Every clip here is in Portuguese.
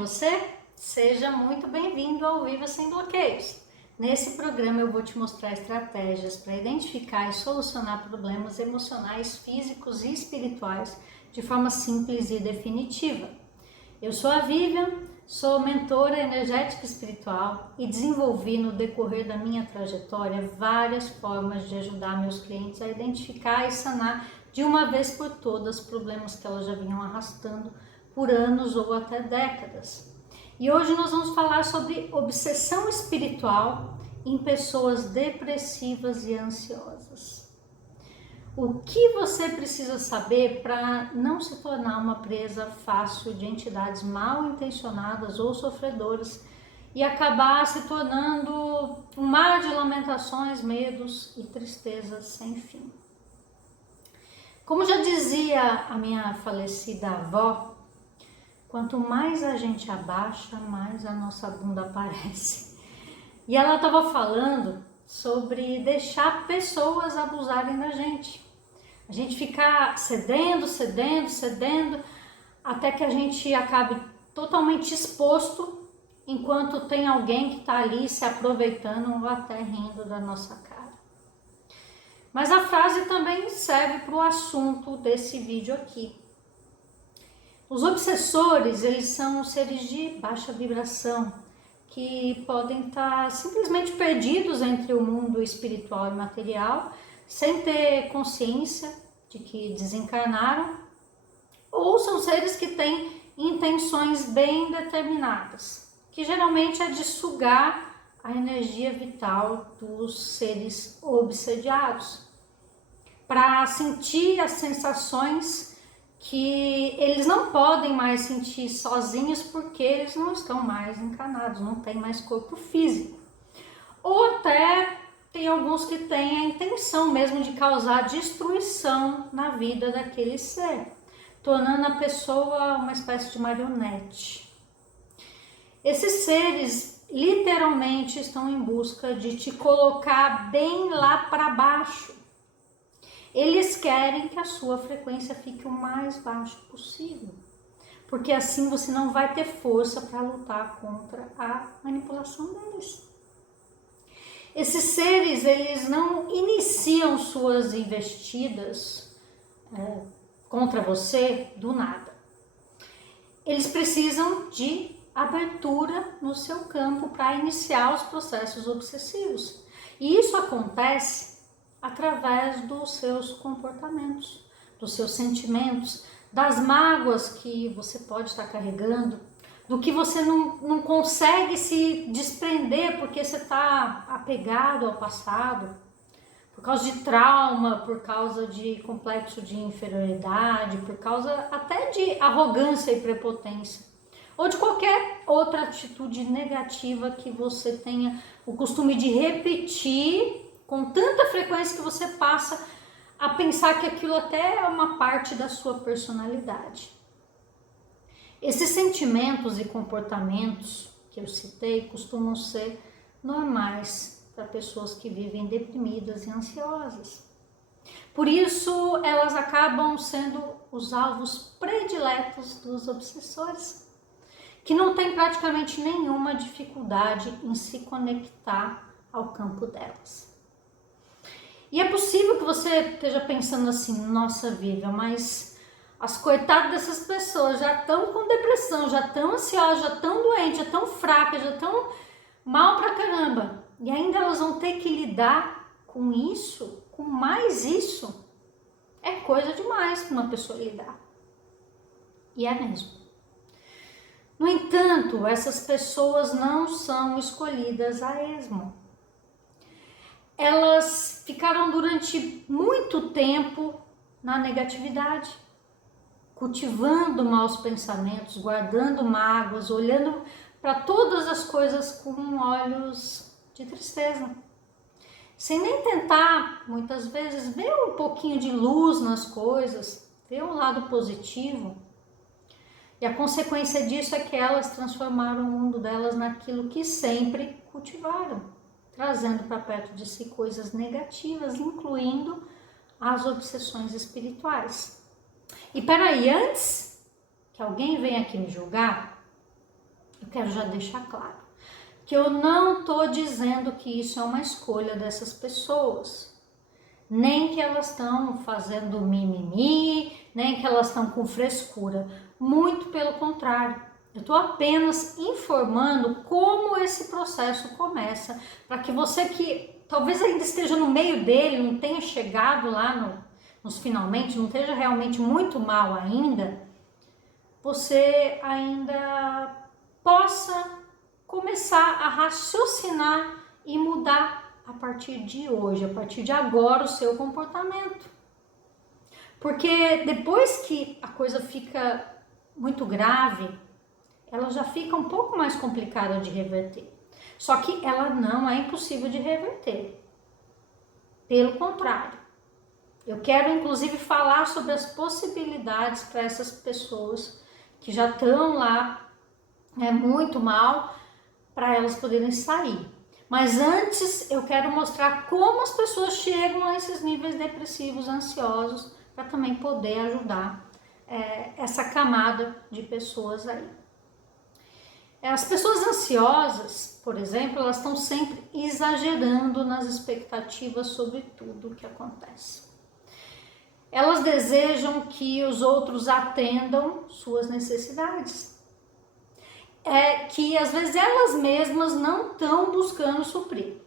você? Seja muito bem-vindo ao Viva Sem Bloqueios. Nesse programa eu vou te mostrar estratégias para identificar e solucionar problemas emocionais, físicos e espirituais de forma simples e definitiva. Eu sou a Vivian, sou mentora energética espiritual e desenvolvi no decorrer da minha trajetória várias formas de ajudar meus clientes a identificar e sanar de uma vez por todas problemas que elas já vinham arrastando por anos ou até décadas. E hoje nós vamos falar sobre obsessão espiritual em pessoas depressivas e ansiosas. O que você precisa saber para não se tornar uma presa fácil de entidades mal intencionadas ou sofredoras e acabar se tornando um mar de lamentações, medos e tristezas sem fim. Como já dizia a minha falecida avó, quanto mais a gente abaixa, mais a nossa bunda aparece. E ela estava falando sobre deixar pessoas abusarem da gente. A gente ficar cedendo, até que a gente acabe totalmente exposto, enquanto tem alguém que está ali se aproveitando ou até rindo da nossa cara. Mas a frase também serve para o assunto desse vídeo aqui. Os obsessores, eles são seres de baixa vibração, que podem estar simplesmente perdidos entre o mundo espiritual e material, sem ter consciência de que desencarnaram, ou são seres que têm intenções bem determinadas, que geralmente é de sugar a energia vital dos seres obsediados, para sentir as sensações que eles não podem mais sentir sozinhos porque eles não estão mais encarnados, não tem mais corpo físico. Ou até tem alguns que têm a intenção mesmo de causar destruição na vida daquele ser, tornando a pessoa uma espécie de marionete. Esses seres literalmente estão em busca de te colocar bem lá para baixo. Eles querem que a sua frequência fique o mais baixo possível, porque assim você não vai ter força para lutar contra a manipulação deles. Esses seres, eles não iniciam suas investidas contra você do nada. Eles precisam de abertura no seu campo para iniciar os processos obsessivos. E isso acontece através dos seus comportamentos, dos seus sentimentos, das mágoas que você pode estar carregando, do que você não consegue se desprender porque você está apegado ao passado, por causa de trauma, por causa de complexo de inferioridade, por causa até de arrogância e prepotência, ou de qualquer outra atitude negativa que você tenha o costume de repetir com tanta frequência que você passa a pensar que aquilo até é uma parte da sua personalidade. Esses sentimentos e comportamentos que eu citei costumam ser normais para pessoas que vivem deprimidas e ansiosas. Por isso, elas acabam sendo os alvos prediletos dos obsessores, que não têm praticamente nenhuma dificuldade em se conectar ao campo delas. E é possível que você esteja pensando assim, nossa Vivian, mas as coitadas dessas pessoas já estão com depressão, já estão ansiosas, já estão doentes, já estão fracas, já estão mal pra caramba. E ainda elas vão ter que lidar com isso, com mais isso. É coisa demais para uma pessoa lidar. E é mesmo. No entanto, essas pessoas não são escolhidas a esmo. Elas ficaram durante muito tempo na negatividade, cultivando maus pensamentos, guardando mágoas, olhando para todas as coisas com olhos de tristeza, sem nem tentar, muitas vezes, ver um pouquinho de luz nas coisas, ver um lado positivo. E a consequência disso é que elas transformaram o mundo delas naquilo que sempre cultivaram, trazendo para perto de si coisas negativas, incluindo as obsessões espirituais. E peraí, antes que alguém venha aqui me julgar, eu quero já deixar claro que eu não estou dizendo que isso é uma escolha dessas pessoas, nem que elas estão fazendo mimimi, nem que elas estão com frescura. Muito pelo contrário, eu estou apenas informando como esse processo começa, para que você que talvez ainda esteja no meio dele, não tenha chegado lá nos finalmente, não esteja realmente muito mal ainda, você ainda possa começar a raciocinar e mudar a partir de hoje, a partir de agora, o seu comportamento. Porque depois que a coisa fica muito grave, ela já fica um pouco mais complicada de reverter. Só que ela não é impossível de reverter. Pelo contrário, eu quero inclusive falar sobre as possibilidades para essas pessoas que já estão lá muito mal, para elas poderem sair. Mas antes eu quero mostrar como as pessoas chegam a esses níveis depressivos, ansiosos, para também poder ajudar essa camada de pessoas aí. As pessoas ansiosas, por exemplo, elas estão sempre exagerando nas expectativas sobre tudo o que acontece. Elas desejam que os outros atendam suas necessidades. Que às vezes elas mesmas não estão buscando suprir.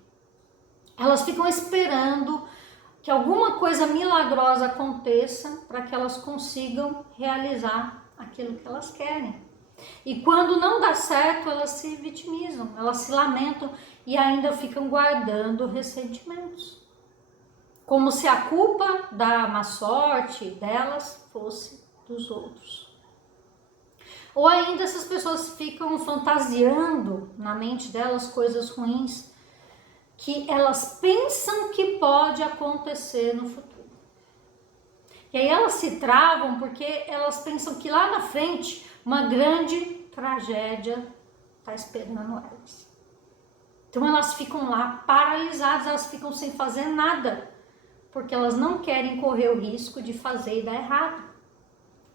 Elas ficam esperando que alguma coisa milagrosa aconteça para que elas consigam realizar aquilo que elas querem. E quando não dá certo, elas se vitimizam, elas se lamentam e ainda ficam guardando ressentimentos. Como se a culpa da má sorte delas fosse dos outros. Ou ainda essas pessoas ficam fantasiando na mente delas coisas ruins que elas pensam que pode acontecer no futuro. E aí elas se travam porque elas pensam que lá na frente uma grande tragédia está esperando elas. Então elas ficam lá paralisadas, elas ficam sem fazer nada, porque elas não querem correr o risco de fazer e dar errado.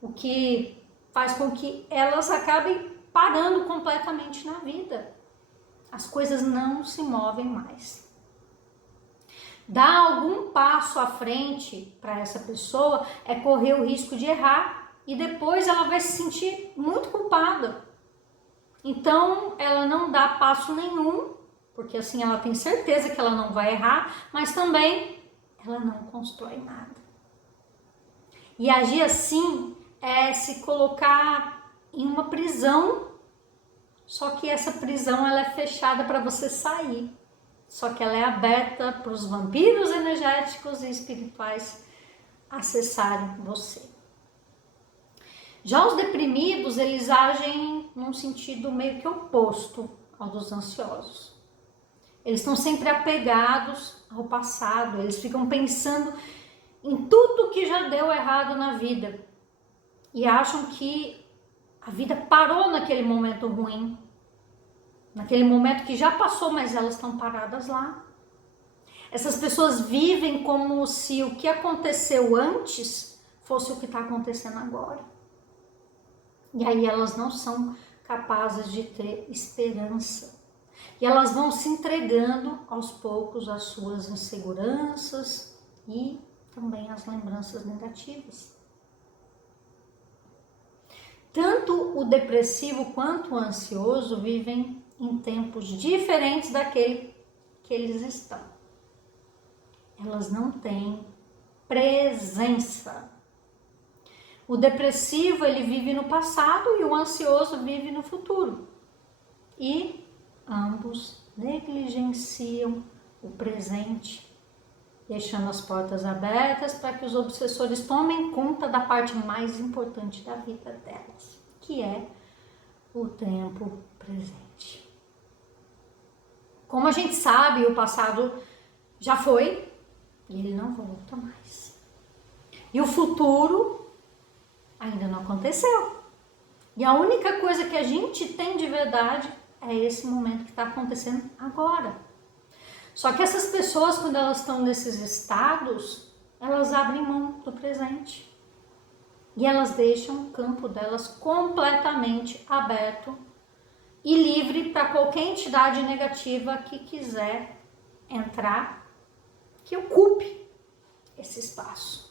O que faz com que elas acabem parando completamente na vida. As coisas não se movem mais. Dar algum passo à frente para essa pessoa é correr o risco de errar e depois ela vai se sentir muito culpada. Então ela não dá passo nenhum, porque assim ela tem certeza que ela não vai errar, mas também ela não constrói nada. E agir assim é se colocar em uma prisão, só que essa prisão ela é fechada para você sair, só que ela é aberta para os vampiros energéticos e espirituais acessarem você. Já os deprimidos, eles agem num sentido meio que oposto ao dos ansiosos. Eles estão sempre apegados ao passado, eles ficam pensando em tudo que já deu errado na vida e acham que a vida parou naquele momento ruim, naquele momento que já passou, mas elas estão paradas lá. Essas pessoas vivem como se o que aconteceu antes fosse o que está acontecendo agora. E aí elas não são capazes de ter esperança. E elas vão se entregando aos poucos às suas inseguranças e também às lembranças negativas. Tanto o depressivo quanto o ansioso vivem em tempos diferentes daquele que eles estão. Elas não têm presença. O depressivo, ele vive no passado e o ansioso vive no futuro. E ambos negligenciam o presente, deixando as portas abertas para que os obsessores tomem conta da parte mais importante da vida delas, que é o tempo presente. Como a gente sabe, o passado já foi e ele não volta mais. E o futuro ainda não aconteceu. E a única coisa que a gente tem de verdade é esse momento que está acontecendo agora. Só que essas pessoas, quando elas estão nesses estados, elas abrem mão do presente. E elas deixam o campo delas completamente aberto e livre para qualquer entidade negativa que quiser entrar, que ocupe esse espaço.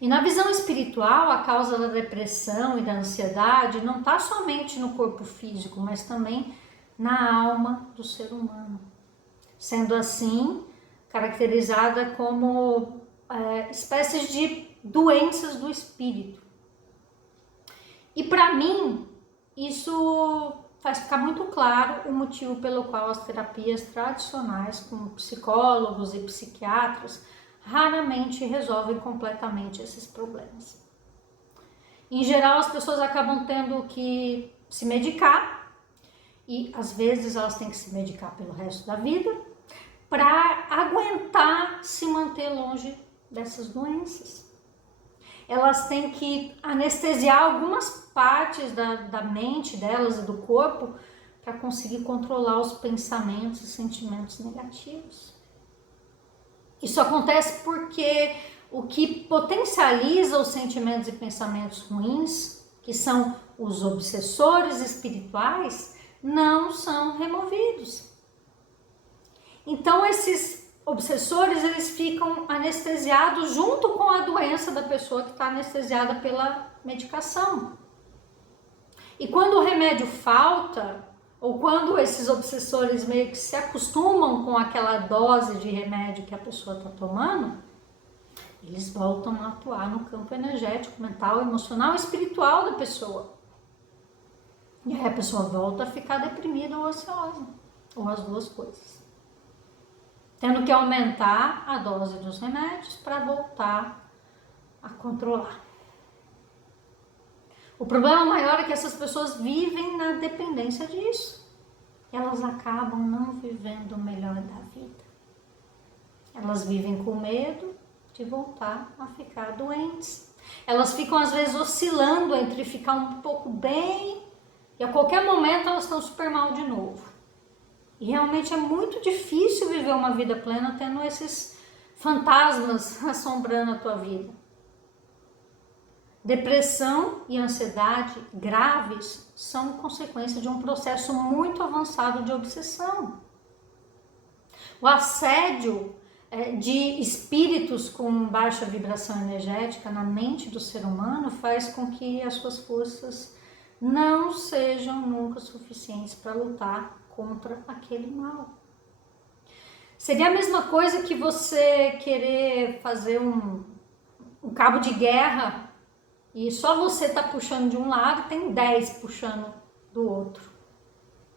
E na visão espiritual, a causa da depressão e da ansiedade não está somente no corpo físico, mas também na alma do ser humano. Sendo assim, caracterizada como espécies de doenças do espírito. E para mim, isso faz ficar muito claro o motivo pelo qual as terapias tradicionais, com psicólogos e psiquiatras, raramente resolvem completamente esses problemas. Em geral, as pessoas acabam tendo que se medicar, e às vezes elas têm que se medicar pelo resto da vida, para aguentar se manter longe dessas doenças. Elas têm que anestesiar algumas partes da mente delas e do corpo para conseguir controlar os pensamentos e sentimentos negativos. Isso acontece porque o que potencializa os sentimentos e pensamentos ruins, que são os obsessores espirituais, não são removidos. Então esses obsessores, eles ficam anestesiados junto com a doença da pessoa que está anestesiada pela medicação. E quando o remédio falta, ou quando esses obsessores meio que se acostumam com aquela dose de remédio que a pessoa está tomando, eles voltam a atuar no campo energético, mental, emocional e espiritual da pessoa. E aí a pessoa volta a ficar deprimida ou ansiosa, ou as duas coisas. Tendo que aumentar a dose dos remédios para voltar a controlar. O problema maior é que essas pessoas vivem na dependência disso. Elas acabam não vivendo o melhor da vida. Elas vivem com medo de voltar a ficar doentes. Elas ficam às vezes oscilando entre ficar um pouco bem e a qualquer momento elas estão super mal de novo. E realmente é muito difícil viver uma vida plena tendo esses fantasmas assombrando a tua vida. Depressão e ansiedade graves são consequência de um processo muito avançado de obsessão. O assédio de espíritos com baixa vibração energética na mente do ser humano faz com que as suas forças não sejam nunca suficientes para lutar contra aquele mal. Seria a mesma coisa que você querer fazer um cabo de guerra e só você está puxando de um lado e tem 10 puxando do outro.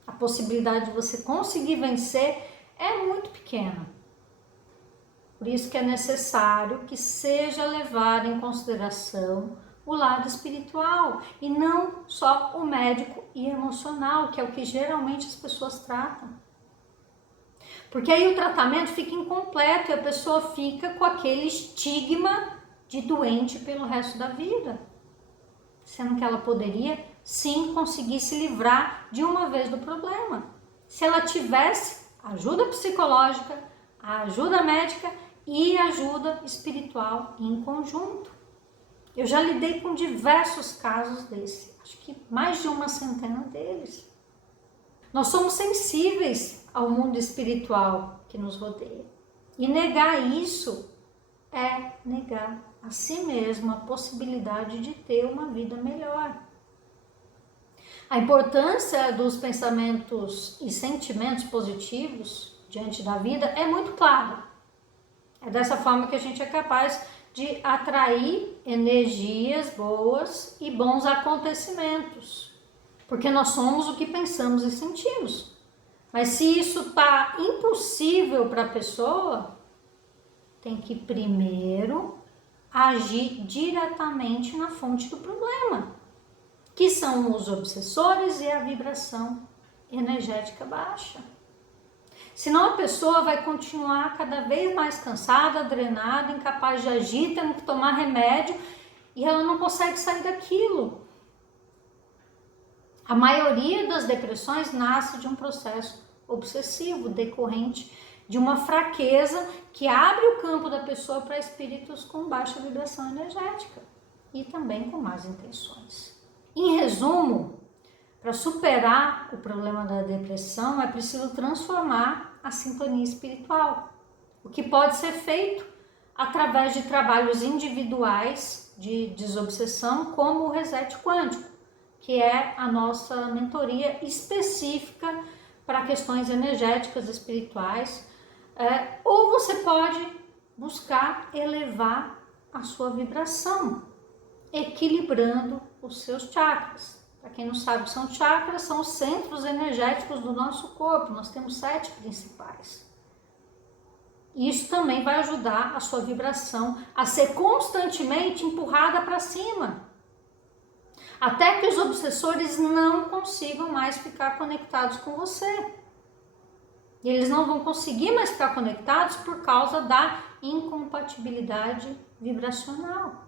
A possibilidade de você conseguir vencer é muito pequena. Por isso que é necessário que seja levado em consideração o lado espiritual e não só o médico e emocional, que é o que geralmente as pessoas tratam. Porque aí o tratamento fica incompleto e a pessoa fica com aquele estigma de doente pelo resto da vida. Sendo que ela poderia sim conseguir se livrar de uma vez do problema. Se ela tivesse ajuda psicológica, ajuda médica e ajuda espiritual em conjunto. Eu já lidei com diversos casos desse, acho que mais de uma centena deles. Nós somos sensíveis ao mundo espiritual que nos rodeia. E negar isso é negar a si mesmo a possibilidade de ter uma vida melhor. A importância dos pensamentos e sentimentos positivos diante da vida é muito clara. É dessa forma que a gente é capaz de atrair energias boas e bons acontecimentos. Porque nós somos o que pensamos e sentimos. Mas se isso está impossível para a pessoa, tem que primeiro agir diretamente na fonte do problema, que são os obsessores e a vibração energética baixa. Senão a pessoa vai continuar cada vez mais cansada, drenada, incapaz de agir, tendo que tomar remédio e ela não consegue sair daquilo. A maioria das depressões nasce de um processo obsessivo, decorrente de uma fraqueza que abre o campo da pessoa para espíritos com baixa vibração energética e também com más intenções. Em resumo, Para superar o problema da depressão, é preciso transformar a sintonia espiritual, o que pode ser feito através de trabalhos individuais de desobsessão, como o Reset Quântico, que é a nossa mentoria específica para questões energéticas espirituais, ou você pode buscar elevar a sua vibração, equilibrando os seus chakras. Para quem não sabe o que são chakras, são os centros energéticos do nosso corpo. Nós temos 7 principais. Isso também vai ajudar a sua vibração a ser constantemente empurrada para cima, até que os obsessores não consigam mais ficar conectados com você. E eles não vão conseguir mais ficar conectados por causa da incompatibilidade vibracional.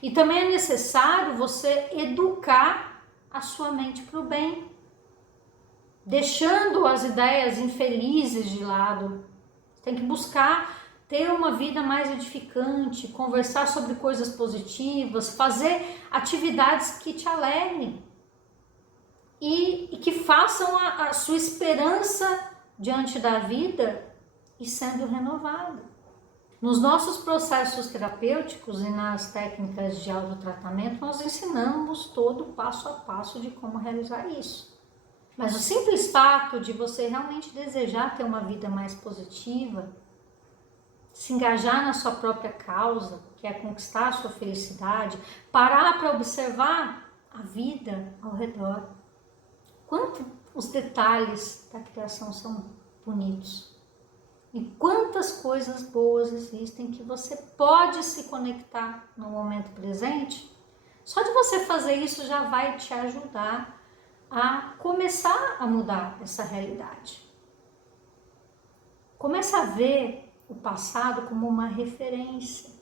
E também é necessário você educar a sua mente para o bem, deixando as ideias infelizes de lado. Tem que buscar ter uma vida mais edificante, conversar sobre coisas positivas, fazer atividades que te alegrem e que façam a sua esperança diante da vida e sendo renovada. Nos nossos processos terapêuticos e nas técnicas de autotratamento, nós ensinamos todo o passo a passo de como realizar isso. Mas o simples fato de você realmente desejar ter uma vida mais positiva, se engajar na sua própria causa, que é conquistar a sua felicidade, parar para observar a vida ao redor. Quanto os detalhes da criação são bonitos. E quantas coisas boas existem que você pode se conectar no momento presente. Só de você fazer isso já vai te ajudar a começar a mudar essa realidade. Começa a ver o passado como uma referência,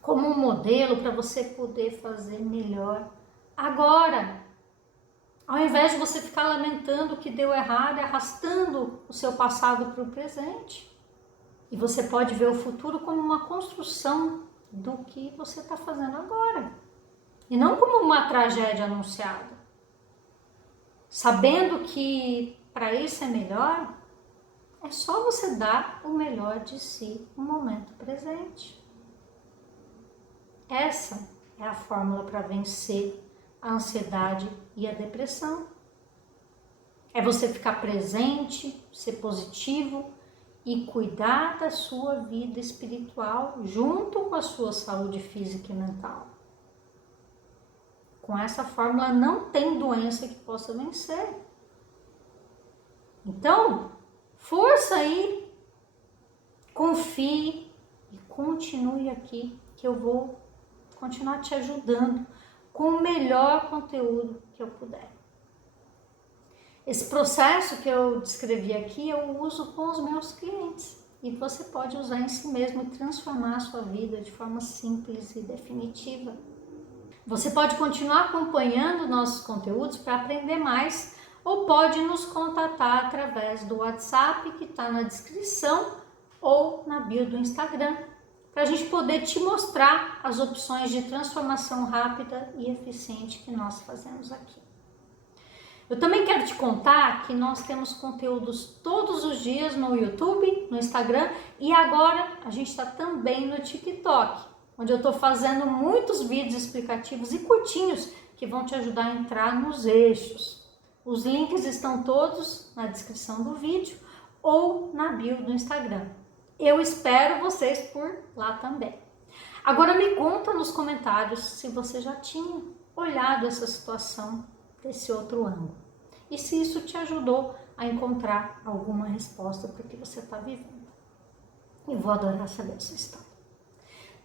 como um modelo para você poder fazer melhor agora. Ao invés de você ficar lamentando o que deu errado, arrastando o seu passado para o presente. E você pode ver o futuro como uma construção do que você está fazendo agora. E não como uma tragédia anunciada. Sabendo que para isso é melhor, é só você dar o melhor de si no momento presente. Essa é a fórmula para vencer a ansiedade e a depressão. É você ficar presente, ser positivo e cuidar da sua vida espiritual junto com a sua saúde física e mental. Com essa fórmula não tem doença que possa vencer. Então, força aí, confie e continue aqui que eu vou continuar te ajudando com o melhor conteúdo que eu puder. Esse processo que eu descrevi aqui, eu uso com os meus clientes. E você pode usar em si mesmo e transformar a sua vida de forma simples e definitiva. Você pode continuar acompanhando nossos conteúdos para aprender mais ou pode nos contatar através do WhatsApp que está na descrição ou na bio do Instagram, para a gente poder te mostrar as opções de transformação rápida e eficiente que nós fazemos aqui. Eu também quero te contar que nós temos conteúdos todos os dias no YouTube, no Instagram e agora a gente está também no TikTok, onde eu estou fazendo muitos vídeos explicativos e curtinhos que vão te ajudar a entrar nos eixos. Os links estão todos na descrição do vídeo ou na bio do Instagram. Eu espero vocês por lá também. Agora me conta nos comentários se você já tinha olhado essa situação desse outro ângulo. E se isso te ajudou a encontrar alguma resposta para o que você está vivendo. Eu vou adorar saber a sua história.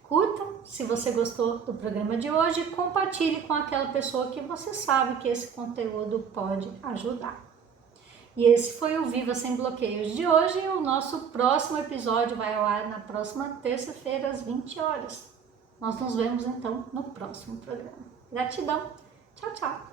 Curta, se você gostou do programa de hoje, compartilhe com aquela pessoa que você sabe que esse conteúdo pode ajudar. E esse foi o Viva Sem Bloqueios de hoje e o nosso próximo episódio vai ao ar na próxima terça-feira às 20 horas. Nós nos vemos então no próximo programa. Gratidão. Tchau, tchau.